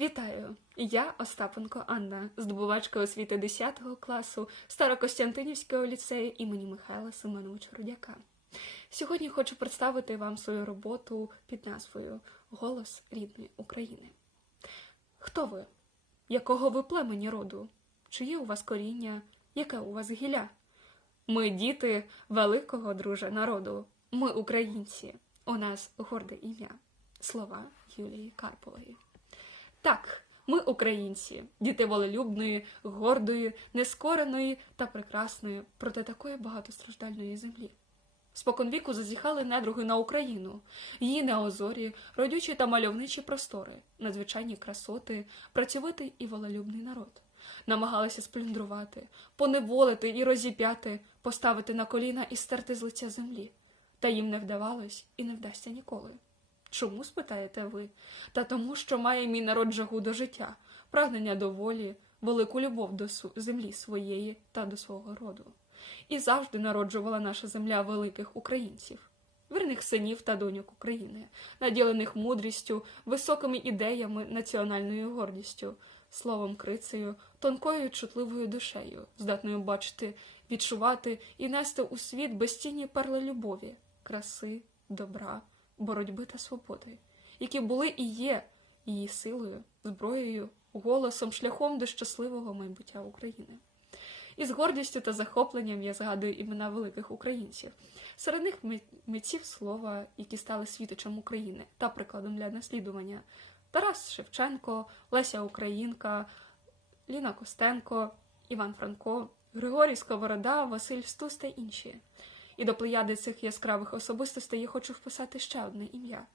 Вітаю! Я Остапенко Анна, здобувачка освіти 10 класу Старокостянтинівського ліцею імені Михайла Семеновича Рудяка. Сьогодні хочу представити вам свою роботу під назвою Голос рідної України. Хто ви? Якого ви племені роду? Чи є у вас коріння? Яке у вас гілля? Ми діти великого дружа народу. Ми українці. У нас горде ім'я. Слова Юлії Карпової. Так, ми українці, діти волелюбної, гордої, нескореної та прекрасної, проте такої багатостраждальної землі. Споконвіку зазіхали недруги на Україну, її неозорі, родючі та мальовничі простори, надзвичайні красоти, працьовитий і волелюбний народ. Намагалися сплюндрувати, поневолити і розіп'яти, поставити на коліна і стерти з лиця землі. Та їм не вдавалось і не вдасться ніколи. Чому спитаєте ви? Та тому, що має мій народ жагу до життя, прагнення до волі, велику любов до землі своєї та до свого роду. І завжди народжувала наша земля великих українців, вірних синів та доньок України, наділених мудрістю, високими ідеями, національною гордістю, словом крицею, тонкою чутливою душею, здатною бачити, відчувати і нести у світ безцінні перли любові, краси, добра, боротьби та свободи, які були і є її силою, зброєю, голосом, шляхом до щасливого майбуття України. І з гордістю та захопленням я згадую імена великих українців. Серед них митців слова, які стали світочем України та прикладом для наслідування: Тарас Шевченко, Леся Українка, Ліна Костенко, Іван Франко, Григорій Сковорода, Василь Стус та інші. І до плеяди цих яскравих особистостей я хочу вписати ще одне ім'я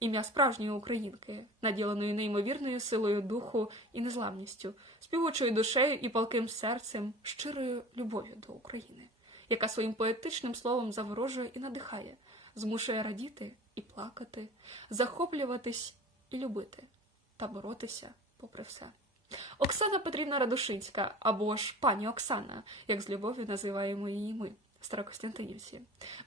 ім'я справжньої українки, наділеної неймовірною силою духу і незламністю, співучою душею і палким серцем, щирою любов'ю до України, яка своїм поетичним словом заворожує і надихає, змушує радіти і плакати, захоплюватись і любити, та боротися попри все. Оксана Петрівна Радушинська або ж пані Оксана, як з любов'ю називаємо її ми, старокостянтинівці,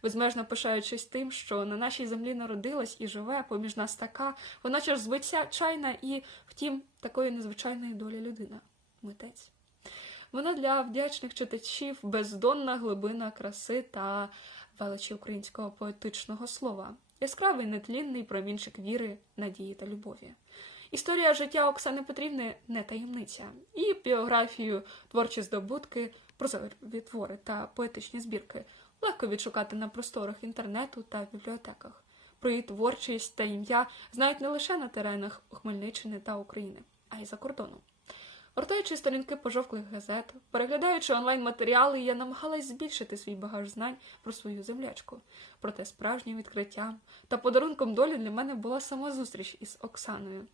безмежно пишаючись тим, що на нашій землі народилась і живе поміж нас така, вона ж звичайна і, втім, такої незвичайної долі людина митець. Вона для вдячних читачів бездонна глибина краси та величі українського поетичного слова, яскравий нетлінний промінчик віри, надії та любові. Історія життя Оксани Петрівни не таємниця. Її біографію, творчі здобутки, прозові твори та поетичні збірки легко відшукати на просторах інтернету та бібліотеках. Про її творчість та ім'я знають не лише на теренах Хмельниччини та України, а й за кордоном. Гортаючи сторінки пожовклих газет, переглядаючи онлайн-матеріали, я намагалась збільшити свій багаж знань про свою землячку. Проте справжнім відкриттям та подарунком долі для мене була сама зустріч із Оксаною.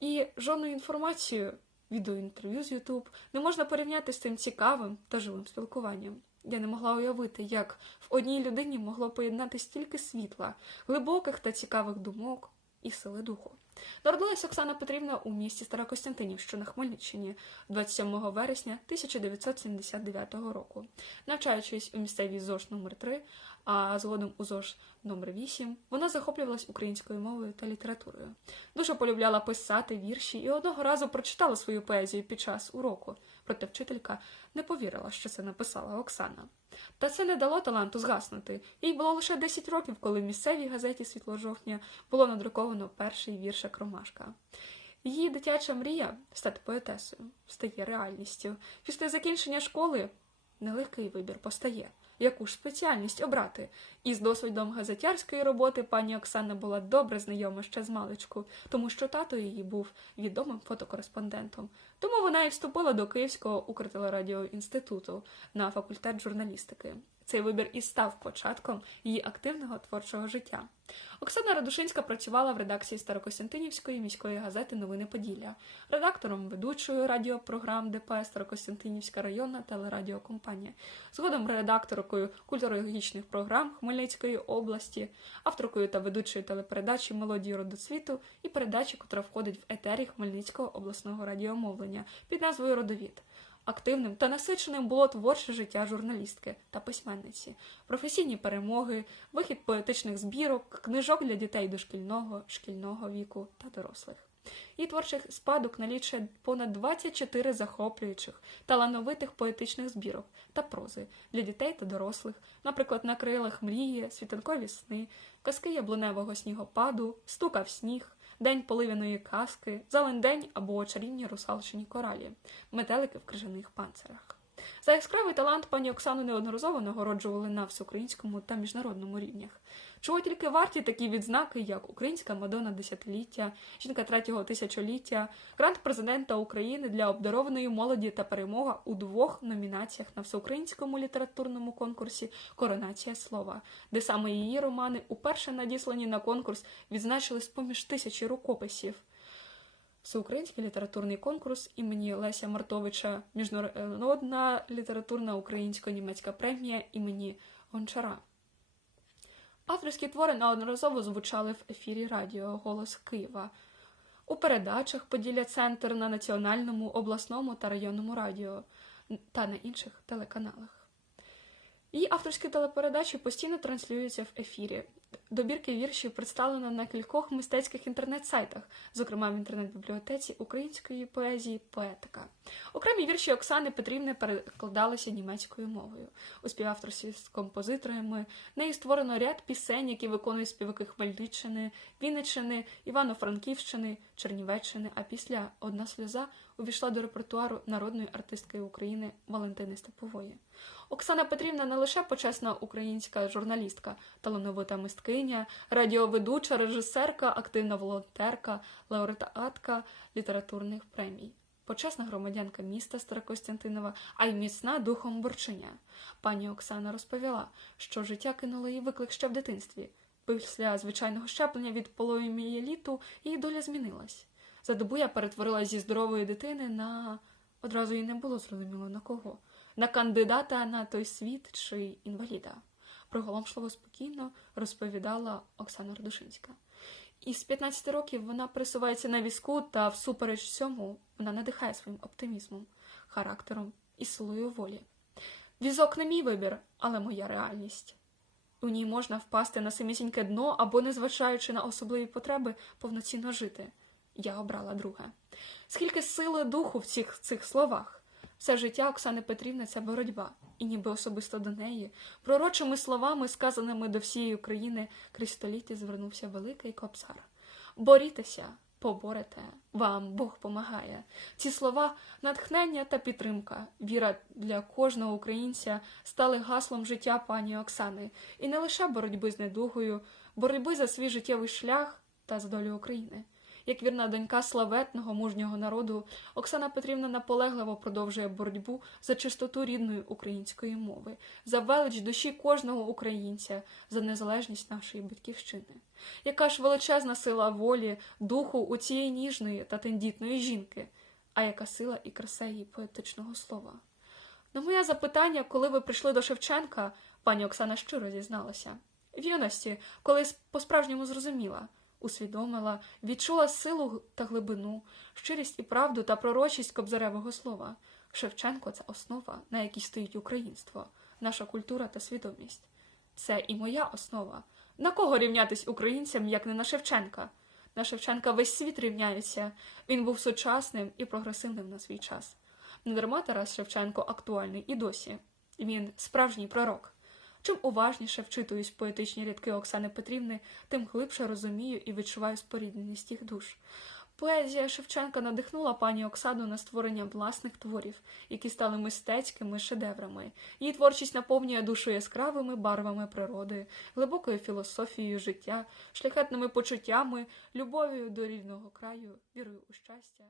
І жодною інформацією, відеоінтерв'ю з YouTube, не можна порівняти з цим цікавим та живим спілкуванням. Я не могла уявити, як в одній людині могло поєднати стільки світла, глибоких та цікавих думок і сили духу. Народилась Оксана Петрівна у місті Старокостянтинів, що на Хмельниччині 27 вересня 1979 року. Навчаючись у місцевій ЗОЖ номер 3 а згодом у ЗОЖ номер 8 вона захоплювалась українською мовою та літературою. Дуже полюбляла писати вірші і одного разу прочитала свою поезію під час уроку. Проте вчителька не повірила, що це написала Оксана. Та це не дало таланту згаснути. Їй було лише 10 років, коли в місцевій газеті Світло жовтня було надруковано перший віршик Ромашка. Її дитяча мрія стати поетесою стає реальністю. Після закінчення школи нелегкий вибір постає. Яку ж спеціальність обрати? Із досвідом газетярської роботи пані Оксана була добре знайома ще з маличку, тому що тато її був відомим фотокореспондентом. Тому вона і вступила до Київського Укртелерадіоінституту на факультет журналістики. Цей вибір і став початком її активного творчого життя. Оксана Радушинська працювала в редакції Старокостянтинівської міської газети Новини Поділля, редактором ведучою радіопрограм ДП Старокостянтинівська районна телерадіокомпанія, згодом редакторкою культурологічних програм Хмельницької області, авторкою та ведучою телепередачі Мелодії родоцвіту і передачі, котра входить в етері Хмельницького обласного радіомовлення під назвою Родовід. Активним та насиченим було творче життя журналістки та письменниці, професійні перемоги, вихід поетичних збірок, книжок для дітей дошкільного, шкільного віку та дорослих. Її творчих спадок налічує понад 24 захоплюючих, талановитих поетичних збірок та прози для дітей та дорослих, наприклад, на крилах мрії, світанкові сни, казки яблуневого снігопаду, стукав сніг, день поливяної казки, зален день або чарівні русалчині коралі, метелики в крижаних панцирах. За яскравий талант пані Оксану неодноразово нагороджували на всеукраїнському та міжнародному рівнях. Чого тільки варті такі відзнаки, як Українська Мадонна десятиліття, жінка третього тисячоліття, грант президента України для обдарованої молоді та перемога у двох номінаціях на всеукраїнському літературному конкурсі Коронація слова, де саме її романи, уперше надіслані на конкурс, відзначили з поміж тисячі рукописів. Всеукраїнський літературний конкурс імені Леся Мартовича, Міжнародна літературна українсько-німецька премія імені Гончара. Авторські твори неодноразово звучали в ефірі радіо Голос Києва. У передачах Поділля Центр на національному, обласному та районному радіо та на інших телеканалах. Її авторські телепередачі постійно транслюються в ефірі. Добірки віршів представлено на кількох мистецьких інтернет-сайтах, зокрема в інтернет-бібліотеці української поезії Поетика. Окремі вірші Оксани Петрівни перекладалися німецькою мовою. У співавторстві з композиторами нею створено ряд пісень, які виконують співаки Хмельниччини, Вінниччини, Івано-Франківщини, Чернівеччини. А після Одна сльоза увійшла до репертуару народної артистки України Валентини Степової. Оксана Петрівна не лише почесна українська журналістка, талановита мисткиня, радіоведуча, режисерка, активна волонтерка, лауреатка літературних премій. Почесна громадянка міста Старокостянтинова, а й міцна духом борчиня. Пані Оксана розповіла, що життя кинуло їй виклик ще в дитинстві. Після звичайного щеплення від поліомієліту її доля змінилась. За добу я перетворилася зі здорової дитини на одразу їй не було зрозуміло на кого на кандидата на той світ чи інваліда. Приголомшливо спокійно розповідала Оксана Радушинська. Із 15 років вона присувається на візку та всупереч всьому вона надихає своїм оптимізмом, характером і силою волі. Візок не мій вибір, але моя реальність. У ній можна впасти на самісіньке дно або, незважаючи на особливі потреби, повноцінно жити. Я обрала друге. Скільки сили духу в цих, цих словах? Все життя Оксани Петрівни це боротьба, і ніби особисто до неї, пророчими словами, сказаними до всієї України, крізь століття звернувся великий кобзар. Борітеся, поборете, вам Бог помагає. Ці слова натхнення та підтримка, віра для кожного українця стали гаслом життя пані Оксани, і не лише боротьби з недугою, боротьби за свій життєвий шлях та за долю України. Як вірна донька славетного мужнього народу, Оксана Петрівна наполегливо продовжує боротьбу за чистоту рідної української мови, за велич душі кожного українця, за незалежність нашої батьківщини. Яка ж величезна сила волі, духу у цієї ніжної та тендітної жінки, а яка сила і краса її поетичного слова? На моє запитання, коли ви прийшли до Шевченка, пані Оксана щиро зізналася. В юності, коли по-справжньому зрозуміла – усвідомила, відчула силу та глибину, щирість і правду та пророчість кобзаревого слова. Шевченко це основа, на якій стоїть українство, наша культура та свідомість. Це і моя основа. На кого рівнятись українцям, як не на Шевченка? На Шевченка весь світ рівняється. Він був сучасним і прогресивним на свій час. Недарма Тарас Шевченко актуальний і досі. Він справжній пророк. Чим уважніше вчитуюсь поетичні рядки Оксани Петрівни, тим глибше розумію і відчуваю спорідненість їх душ. Поезія Шевченка надихнула пані Оксану на створення власних творів, які стали мистецькими шедеврами. Її творчість наповнює душу яскравими барвами природи, глибокою філософією життя, шляхетними почуттями, любов'ю до рідного краю, вірою у щастя